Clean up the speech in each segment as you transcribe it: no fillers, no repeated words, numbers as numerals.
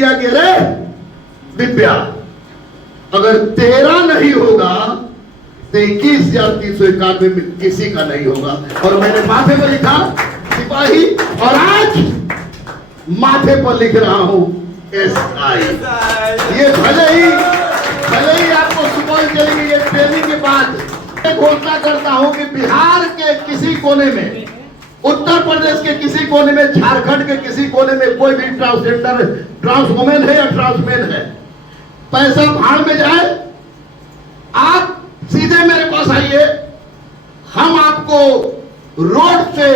दिया कि अरे दिव्या, अगर तेरा नहीं होगा तो 21,391 में किसी का नहीं होगा। और मैंने माथे पर लिखा सिपाही, और आज माथे पर लिख रहा हूं SI। ये भले ही आपको सुपौल चलेगी, ये ट्रेनिंग के बाद घोषणा करता हूं कि बिहार के किसी कोने में, उत्तर प्रदेश के किसी कोने में, झारखंड के किसी कोने में कोई भी ट्रांसजेंडर, ट्रांसवुमेन है या ट्रांसमेन है, पैसा भाड़ में जाए, आप सीधे मेरे पास आइए, हम आपको रोड से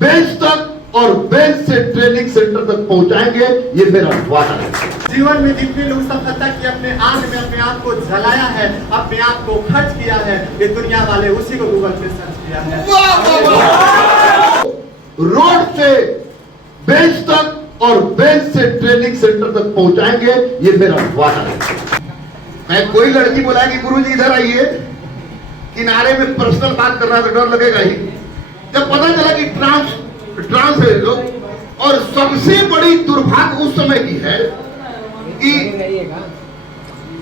बेंच तक और बेंच से ट्रेनिंग सेंटर तक पहुंचाएंगे। ये मेरा वादा है। जीवन में जितने लोग सफलता की अपने आग में अपने आप को जलाया है, अपने आप को खर्च किया है, ये दुनिया वाले उसी को गूगल पे सर्च किया है। रोड से बेंच तक और बेंच से ट्रेनिंग सेंटर तक पहुंचाएंगे। ये मेरा वादा है। मैं कोई लड़की बुलाएगी, गुरुजी इधर आइए, किनारे में पर्सनल बात करना तो डर लगेगा ही। जब पता चला कि ट्रांस है लोग, और सबसे बड़ी दुर्भाग्य उस समय की है कि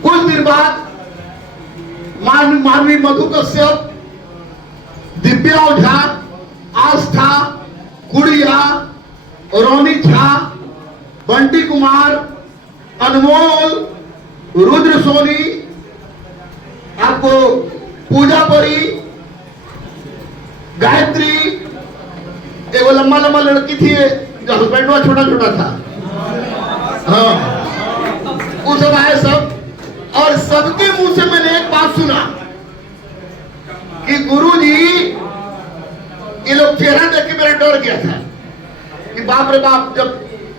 कुछ दिन बाद मानवी मधु कश्यप, दिव्या ओझा, आस्था, गुड़िया, रोनी झा, बंटी कुमार, अनमोल, रुद्र सोनी, आपको पूजा परी, गायत्री, एक लंबा लंबा लड़की थी जो हस्बैंडवा छोटा छोटा था, हाँ, वो सब आए सब। और सबके मुंह से मैंने एक बात सुना कि गुरुजी, ये लोग चेहरा देख के मेरा डर गया था कि बाप रे बाप, जब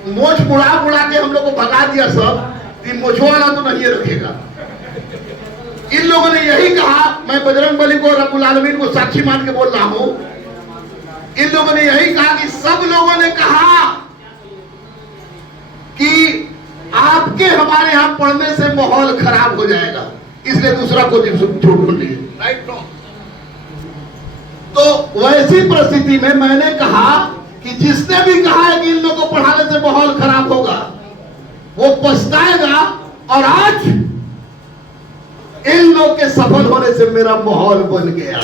मोछ बुड़ा के हम लोग को भगा दिया सब, मोछो वाला तो नहीं रखेगा। इन लोगों ने यही कहा, मैं बजरंग बली को, रब्बुल आलमीन को साक्षी मान के बोल रहा हूं, इन लोगों ने यही कहा कि सब लोगों ने कहा कि आपके हमारे यहां पढ़ने से माहौल खराब हो जाएगा, इसलिए दूसरा कोचिंग छोड़ लीजिए, राइट। तो वैसी परिस्थिति में मैंने कहा कि जिसने भी कहा है कि इन लोगों को पढ़ाने से माहौल खराब होगा, वो पछताएगा। और आज इन लोग के सफल होने से मेरा माहौल बन गया।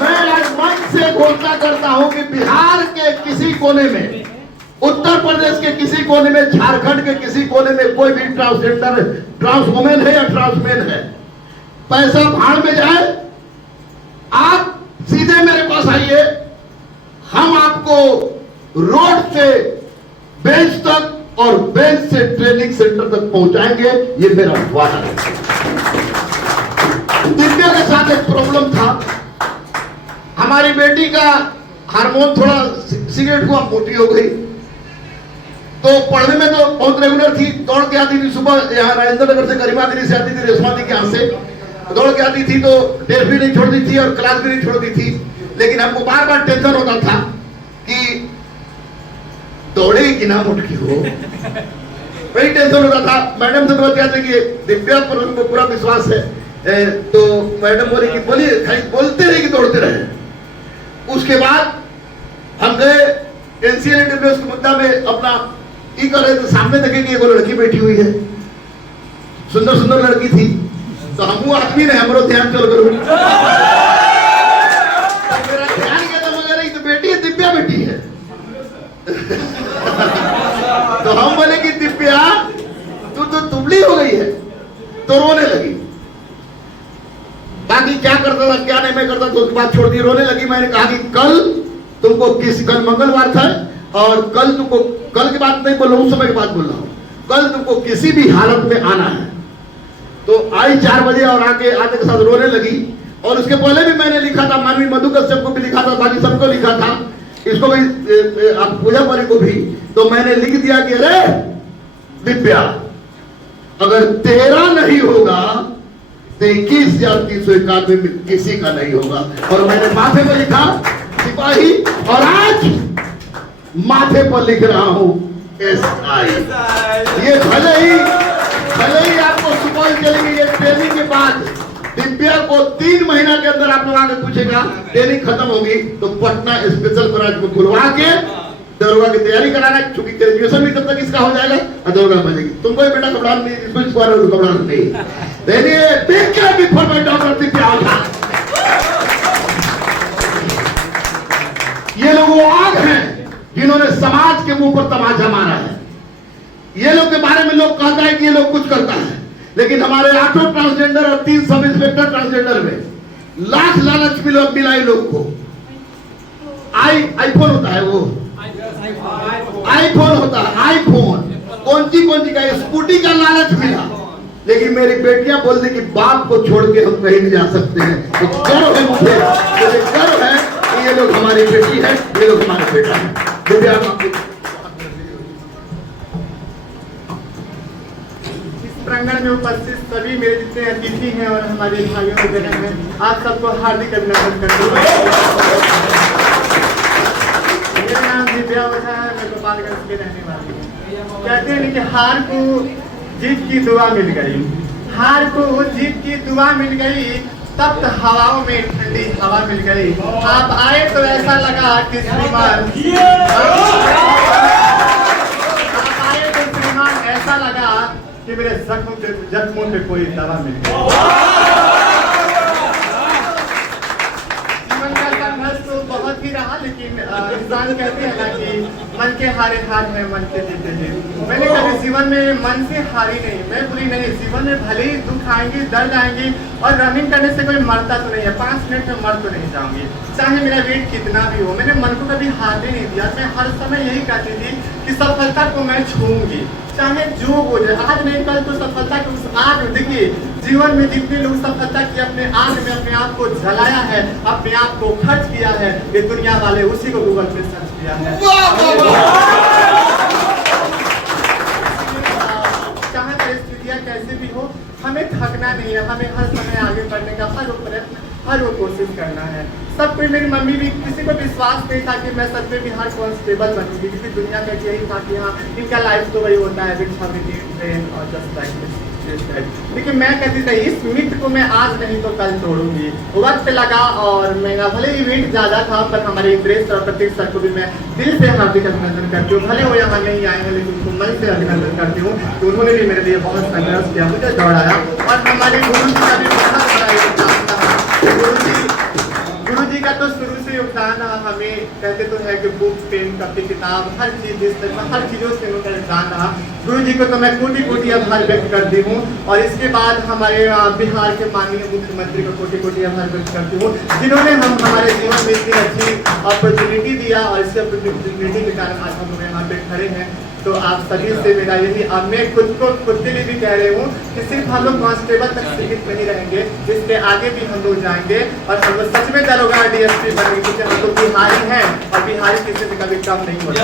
मैं आज मंच से घोषणा करता हूं कि बिहार के किसी कोने में, उत्तर प्रदेश के किसी कोने में, झारखंड के किसी कोने में कोई भी ट्रांसजेंडर, ट्रांसवुमेन है या ट्रांसमेन है, पैसा भाड़ में जाए, आप सीधे मेरे पास आइए, हम आपको रोड से बेंच तक और बेंच से ट्रेनिंग सेंटर तक पहुंचाएंगे। ये मेरा वादा है। दिव्या के साथ एक प्रॉब्लम था, हमारी बेटी का हार्मोन थोड़ा सिगरेट हुआ, मोटी हो गई, तो पढ़ने में तो बहुत रेगुलर थी, दौड़ के आती थी सुबह, यहाँ राजेंद्र नगर से गरिमागिरी से आती थी, रेशमा दी के यहाँ से दौड़ के आती थी, तो टेस्ट भी नहीं छोड़ती थी और क्लास भी नहीं छोड़ती थी। लेकिन हमको बार बार टेंशन होता था कि दौड़ेगी कि ना मुटकी हो, वही टेंशन होता था। मैडम से बोलते थे कि दिव्या पर उनको पूरा विश्वास है, तो मैडम बोली कि बोलिए, खाली बोलते रहे कि दौड़ते रहे। उसके बाद हम गए NCLT के मुद्दा में अपना ई कर रहे थे, सामने देखे कि एगो लड़की बैठी हुई है, सुंदर सुंदर लड़की थी, तो हम आदमी ने हमरो ध्यान चल करो, मेरा ध्यान गया तो मगर तो बेटी है, दिव्या बेटी है। तो हम बोले कि दिव्या तू तो दुबली हो गई है, तो रोने लगी। बाकी क्या करता था क्या नहीं मैं करता, तो उसके बाद छोड़ दी, रोने लगी। मैंने कहा कि कल तुमको कल मंगलवार था, और कल तुमको, कल की बात नहीं बोल रहा हूं, उस समय की बात बोल रहा हूं, कल तुमको किसी भी हालत में आना है। तो आई 4 बजे और आके के साथ रोने लगी। और उसके पहले भी मैंने लिखा था, मानवी मधु कश्यप को भी लिखा था, बाकी सबको लिखा था, इसको भी, पूजा परी को भी। तो मैंने लिख दिया कि अरे दिव्या, अगर तेरा नहीं होगा तो 21,391 में किसी का नहीं होगा। और मैंने माथे पर लिखा सिपाही, और आज माथे पर लिख रहा हूं SI। ये भले ही आपको सुपौल चलेगी, ये ट्रेनिंग के बाद दिव्या को 3 महीना के अंदर आप लोग आगे पूछेगा, ट्रेनिंग खत्म होगी तो पटना स्पेशल ब्रांच में खुलवा के दरोगा की तैयारी कराना है, क्योंकि ग्रेजुएशन भी तब तक इसका हो जाएगा और दरोगा बन जाएगी। तुमको भी बेटा घबराना नहीं, इसको इस बारे में घबराना नहीं। देख के बिफोर माय डॉक्टर ये लोग वो आग हैं जिन्होंने समाज के मुंह पर तमाचा मारा है। ये लोग के बारे में लोग कहता है कि ये लोग कुछ करता है, लेकिन हमारे 8 ट्रांसजेंडर और 3 सब इंस्पेक्टर ट्रांसजेंडर में लाख लालच मिला लोग को। आईफोन होता है, वो आईफोन होता है, आईफोन कौन सी का स्कूटी का लालच मिला, लेकिन मेरी बेटियां बोल दी कि बाप को छोड़ के हम कहीं नहीं जा सकते हैं। तो गर्व है मुझे गर्व है कि ये लोग हमारी बेटी है, ये लोग हमारे बेटा है। प्रांगण में उपस्थित सभी मेरे जितने अतिथि हैं और हमारे भाइयों और बहन हैं, आप सबको हार्दिक अभिनंदन करता हूँ। मेरा नाम दिव्या ओझा है, मैं गोपालगंज की रहने वाली हूँ। कहते हैं कि हार को जीत की दुआ मिल गई, हार को जीत की दुआ मिल गई, तप्त हवाओं में ठंडी हवा मिल गई। आप आए तो ऐसा लगा कि श्रीमान, आप आए तो श्रीमान ऐसा लगा कि मेरे जख्मों पे कोई दवा मिल गई। जीवन का संघर्ष तो बहुत ही रहा, लेकिन इंसान कहते हैं ना कि मन के हारे हार है, मन के जीते जीत। मैंने कभी जीवन में मन से हारी नहीं, मैं बुरी नहीं। जीवन में भले ही दुख आएंगे, दर्द आएंगे, और रनिंग करने से कोई मरता तो नहीं है, 5 मिनट में मर तो नहीं जाऊंगी, चाहे मेरा वेट कितना भी हो। मैंने मन को कभी हारने नहीं दिया। मैं हर समय यही कहती थी कि सफलता को मैं छूऊंगी, चाहे जो हो जाए, आज नहीं कल तो सफलता की उस आग। देखिए जीवन में जितने लोग सफलता की अपने आग में अपने आप को जलाया है, अपने आप को खर्च किया है, ये दुनिया वाले उसी को गूगल पे सर्च किया है। चाहे परिस्थितियां कैसे भी हो, हमें थकना नहीं है, हमें हर समय आगे बढ़ने का हर वो प्रयत्न, हर वो कोशिश करना है। सब कोई, मेरी मम्मी भी, किसी को विश्वास नहीं था कि मैं सच में बिहार कांस्टेबल बनूंगी, क्योंकि दुनिया में यही था कि हाँ इनका लाइफ तो वही होता है, ट्रेन और जस्ट लाइक। लेकिन मैं कहती थी इस मित्र को मैं आज नहीं तो कल तोड़ूंगी। वक्त लगा और मेरा भले ही वेट ज्यादा था, पर हमारे इंद्रेश और प्रतीक सर को भी मैं दिल से हार्दिक अभिनंदन करती हूँ। भले वो यहाँ नहीं आए हैं, लेकिन उनको मन से अभिनंदन करती हूँ कि उन्होंने भी मेरे लिए बहुत संघर्ष किया, मुझे दौड़ाया। और हमारे गुरु जी का भी बहुत बड़ा योगदान था। गुरु जी का तो शुरू से योगदान रहा। हमें कहते तो है कि बुक, पेन, कॉपी, किताब, हर चीज, हर चीजों से उनका योगदान रहा। गुरु जी को तो मैं कोटि आभार व्यक्त करती हूँ। और इसके बाद हमारे बिहार के माननीय मुख्यमंत्री को कोटि आभार व्यक्त करती हूँ, जिन्होंने हमारे जीवन में इतनी अच्छी अपॉर्चुनिटी दिया, और इस अपॉर्चुनिटी के कारण आज हम लोग यहाँ पे खड़े हैं। तो आप सभी से मेरा यही, अब मैं खुद के लिए भी कह रही हूँ कि सिर्फ हम लोग कांस्टेबल तक सीमित नहीं रहेंगे, इसके आगे भी हम लोग जाएंगे और हम लोग सच में दरोगा DSP बनेंगे, क्योंकि हम लोग बिहारी हैं और बिहारी किसी से कभी कम नहीं होता।